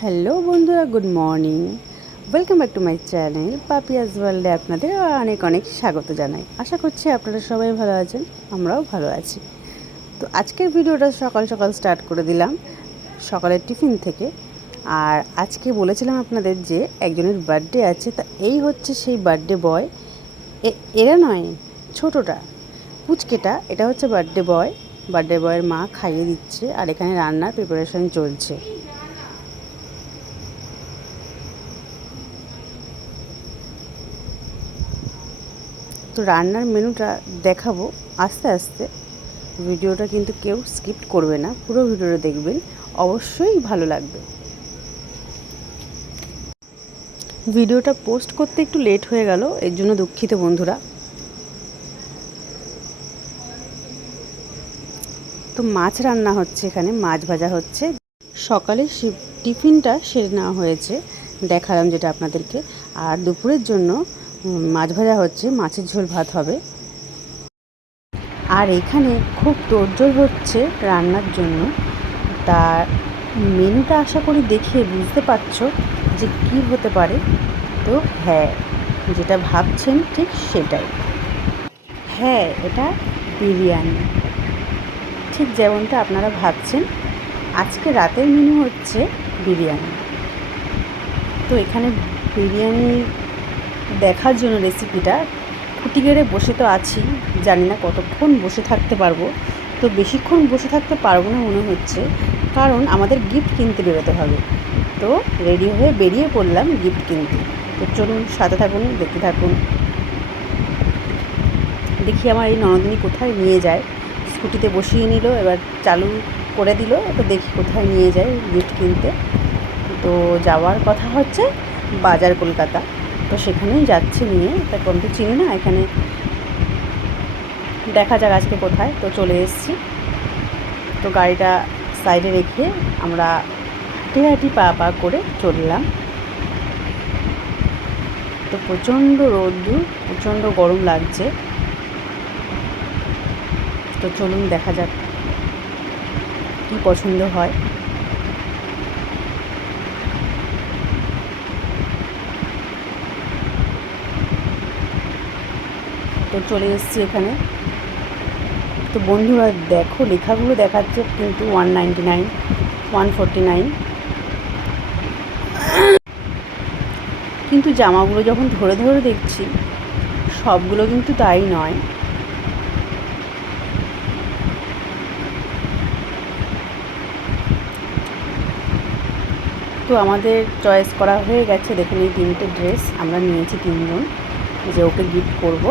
Hello বন্ধুরা, good morning. Welcome back to my channel Papiya's ওয়ার্ল্ডে আপনাদের অনেক অনেক স্বাগত জানাই। আশা করছি আপনারা সবাই ভালো আছেন, আমরাও ভালো আছি। তো আজকের ভিডিওটা সকাল সকাল স্টার্ট করে দিলাম, সকালের টিফিন থেকে। আর আজকে বলেছিলাম আপনাদের যে একজনের বার্থডে আছে, তা এই হচ্ছে সেই বার্থডে বয় এরা নয়, ছোটোটা, পুচকেটা, এটা হচ্ছে বার্থডে বয় বার্থডে বয়ের মা খাইয়ে দিচ্ছে, আর এখানে রান্নার প্রিপারেশন চলছে। তো রান্নার মেনুটা দেখাবো আস্তে আস্তে। ভিডিওটা কিন্তু কেউ স্কিপ করবে না, পুরো ভিডিওটা দেখবেন। অবশ্যই ভালো লাগবে। ভিডিওটা পোস্ট করতে একটু লেট হয়ে গেল, এর জন্য দুঃখিত বন্ধুরা। তো মাছ রান্না হচ্ছে এখানে, মাছ ভাজা হচ্ছে। সকালে টিফিনটা সেরে নেওয়া হয়েছে, দেখালাম যেটা আপনাদেরকে। আর দুপুরের জন্য মাছ ভাজা হচ্ছে, মাছের ঝোল ভাত হবে। আর এখানে খুব তোড়জোড় হচ্ছে রান্নার জন্য। তার মেনুটা আশা করি দেখে বুঝতে পারছ যে কি হতে পারে। তো হ্যাঁ যেটা ভাবছেন ঠিক সেটাই। হ্যাঁ এটা বিরিয়ানি। ঠিক যেমনটা আপনারা ভাবছেন, আজকে রাতের মেনু হচ্ছে বিরিয়ানি। তো এখানে বিরিয়ানি দেখার জন্য রেসিপিটা খুঁটি গেড়ে বসে তো আছি, জানি না কতক্ষণ বসে থাকতে পারব। তো বেশিক্ষণ বসে থাকতে পারব না মনে হচ্ছে, কারণ আমাদের গিফট কিনতে বেরোতে হবে। তো রেডি হয়ে বেরিয়ে পড়লাম গিফট কিনতে। তো চলুন সাথে থাকুন, দেখতে থাকুন। দেখি আমার এই ননদিনী কোথায় নিয়ে যায়। স্কুটিতে বসিয়ে নিল, এবার চালু করে দিল, তো দেখি কোথায় নিয়ে যায় গিফট কিনতে। তো যাওয়ার কথা হচ্ছে বাজার কলকাতা। তো সেখানেই যাচ্ছি নিয়ে। তা কোন তো চিনি না, এখানে দেখা যাক আজকে কোথায়। তো চলে এসেছি। তো গাড়িটা সাইডে রেখে আমরা হাঁটি পা পা করে চললাম। তো প্রচণ্ড রোদ্দুর, প্রচণ্ড গরম লাগছে। তো চলুন দেখা যাক কী পছন্দ হয়। তো চলে এসেছি এখানে। তো বন্ধুরা, দেখো, লেখাগুলো দেখাচ্ছে কিন্তু one ninety nine one nine কিন্তু জামাগুলো যখন ধরে ধরে দেখছি, সবগুলো কিন্তু তাই নয়। তো আমাদের চয়েস করা হয়ে গেছে, দেখুন এই তিনটে ড্রেস আমরা নিয়েছি তিনজন, যে ওকে গিফট করব।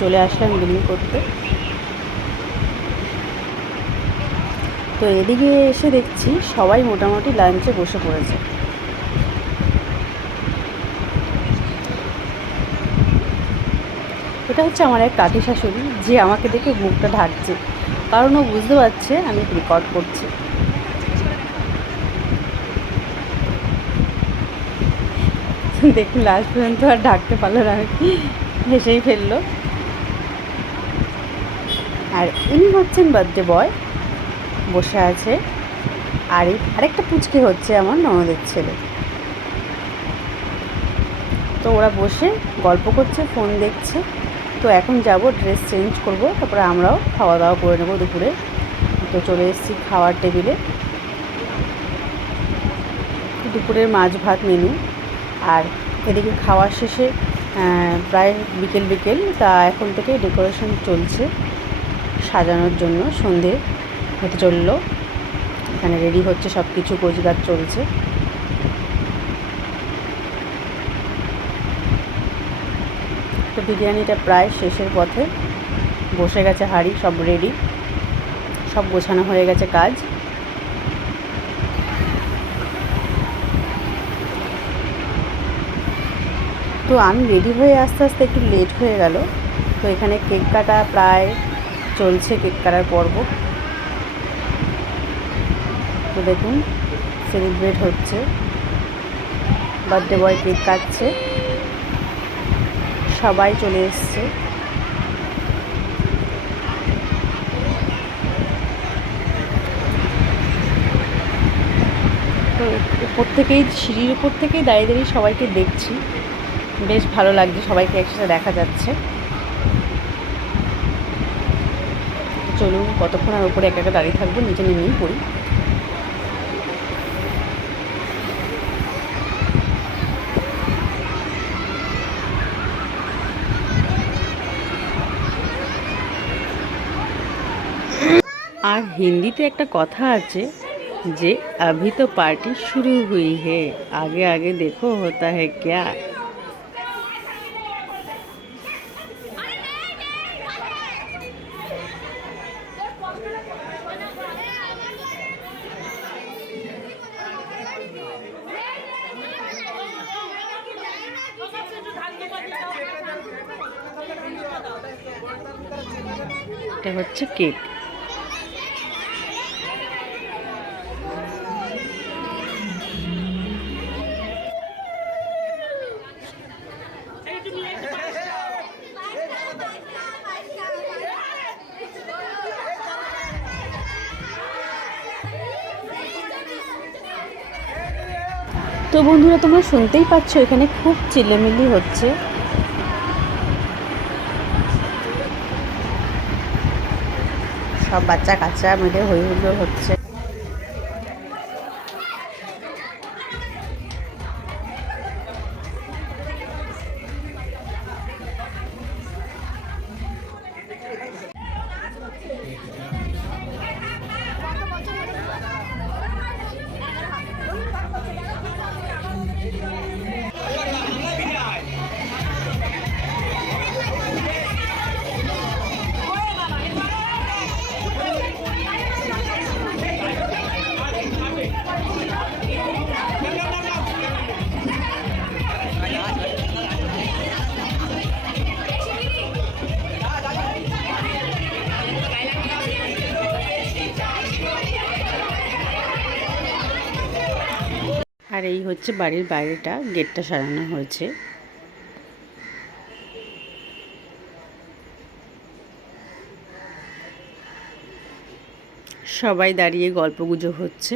চলে আসলাম বিলিং করতে। তো এদিকে এসে দেখছি সবাই মোটামুটি লাঞ্চে বসে পড়েছে। এটা হচ্ছে আমার এক কাঠি শাশুড়ি, যে আমাকে দেখে মুখটা ঢাকছে। কারণ ও বুঝতে পারছে আমি রেকর্ড করছি। দেখুন লাস্ট পর্যন্ত আর ঢাকতে পারল না। হেসেই ফেলল। আর ইনি হচ্ছেন বার্থডে বয়, বসে আছে। আর আরেকটা পুচকে হচ্ছে আমার ননদের ছেলে। তো ওরা বসে গল্প করছে ফোন দেখছে। তো এখন যাব ড্রেস চেঞ্জ করব, তারপরে আমরাও খাওয়া দাওয়া করে নেব দুপুরে। তো চলে এসেছি খাওয়ার টেবিলে। দুপুরের মাছ ভাত মেনু আর এদিকে খাওয়ার শেষে প্রায় বিকেল বিকেল তা এখন থেকে ডেকোরেশন চলছে। সাজানোর জন্য সন্ধে হতে চলল। এখানে রেডি হচ্ছে সব কিছু গোজগাছ চলছে। তো বিরিয়ানিটা প্রায় শেষের পথে। বসে গেছে হাঁড়ি, সব রেডি সব গোছানো হয়ে গেছে কাজ। তো আমি রেডি হয়ে আস্তে আস্তে একটু লেট হয়ে গেল। তো এখানে কেক কাটা প্রায় চলছে কেক কাটার পর্ব। তো দেখুন সেলিব্রেট হচ্ছে। বার্থডে বয় কেক কাটছে। সবাই চলে এসছে। তো উপর থেকেই, সিঁড়ির উপর থেকেই দাঁড়িয়ে দাঁড়িয়ে সবাইকে দেখছি। বেশ ভালো লাগছে সবাইকে একসাথে দেখা যাচ্ছে। চলুন কতক্ষণ আর উপরে একা একা দাঁড়িয়ে থাকবো নিচে নেমেই পড়ি আর হিন্দিতে একটা কথা আছে যে अभी तो पार्टी शुरू हुई है आगे आगे देखो होता है क्या এটা হচ্ছে কেক। তো বন্ধুরা তোমরা শুনতেই পাচ্ছ এখানে খুব চিলেমিলি হচ্ছে। সব বাচ্চা কাচ্চা মিলে হই হুল্লোড় আর এই হচ্ছে বাড়ির বাইরেটা, গেটটা সারানো হয়েছে। সবাই দাঁড়িয়ে গল্পগুজব হচ্ছে।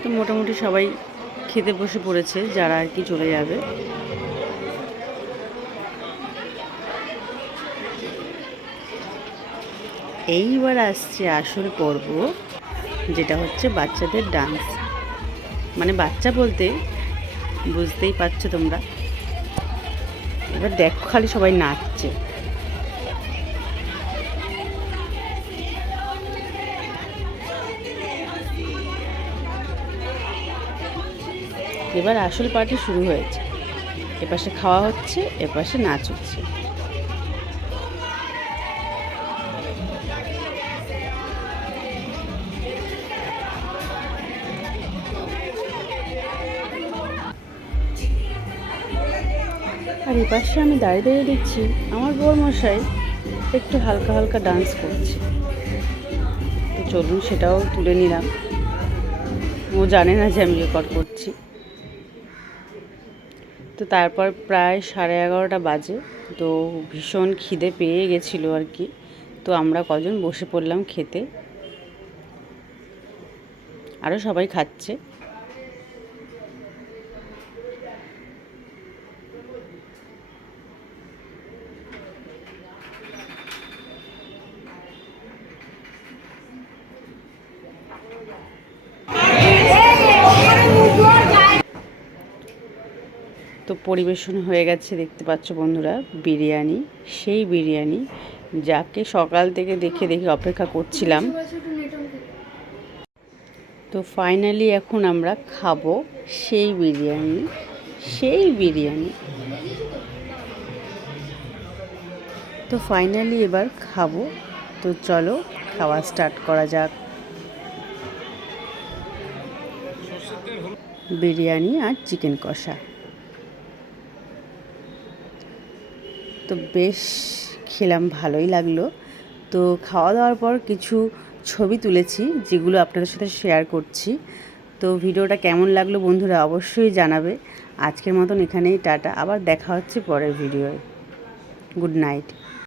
তো মোটামুটি সবাই খেতে বসে পড়েছে, যারা আর কি চলে যাবে। এইবার আসছে আসল পর্ব, যেটা হচ্ছে বাচ্চাদের ডান্স মানে বাচ্চা বলতে বুঝতেই পারছ তোমরা। এবার দেখো, খালি সবাই নাচছে। এবার আসল পার্টি শুরু হয়েছে। এপাশে খাওয়া হচ্ছে, এপাশে নাচ হচ্ছে। আর এপাশে আমি দাঁড়িয়ে দাঁড়িয়ে দেখছি আমার বর মশাই একটু হালকা হালকা ডান্স করছে। তো চলুন সেটাও তুলে নিলাম। ও জানে না যে আমি রেকর্ড করছি। তো তারপর প্রায় সাড়ে এগারোটা বাজে। তো ভীষণ খিদে পেয়ে গেছিল আর কি। তো আমরা কজন বসে পড়লাম খেতে। আরও সবাই খাচ্ছে। তো পরিবেশন হয়ে গেছে, দেখতে পাচ্ছ বন্ধুরা, বিরিয়ানি, সেই বিরিয়ানি, যাকে সকাল থেকে দেখে দেখে অপেক্ষা করছিলাম। তো ফাইনালি এখন আমরা খাব সেই বিরিয়ানি সেই বিরিয়ানি। তো ফাইনালি এবার খাব। তো চলো, খাওয়া স্টার্ট করা যাক। বিরিয়ানি আর চিকেন কষা। তো বেশ খেলাম, ভালোই লাগল। তো খাওয়া দাওয়ার পর কিছু ছবি তুলেছি, যেগুলো আপনাদের সাথে শেয়ার করছি। তো ভিডিওটা কেমন লাগল বন্ধুরা অবশ্যই জানাবে। আজকের মতন এখানেই, টাটা। আবার দেখা হচ্ছে পরের ভিডিওয়। Good night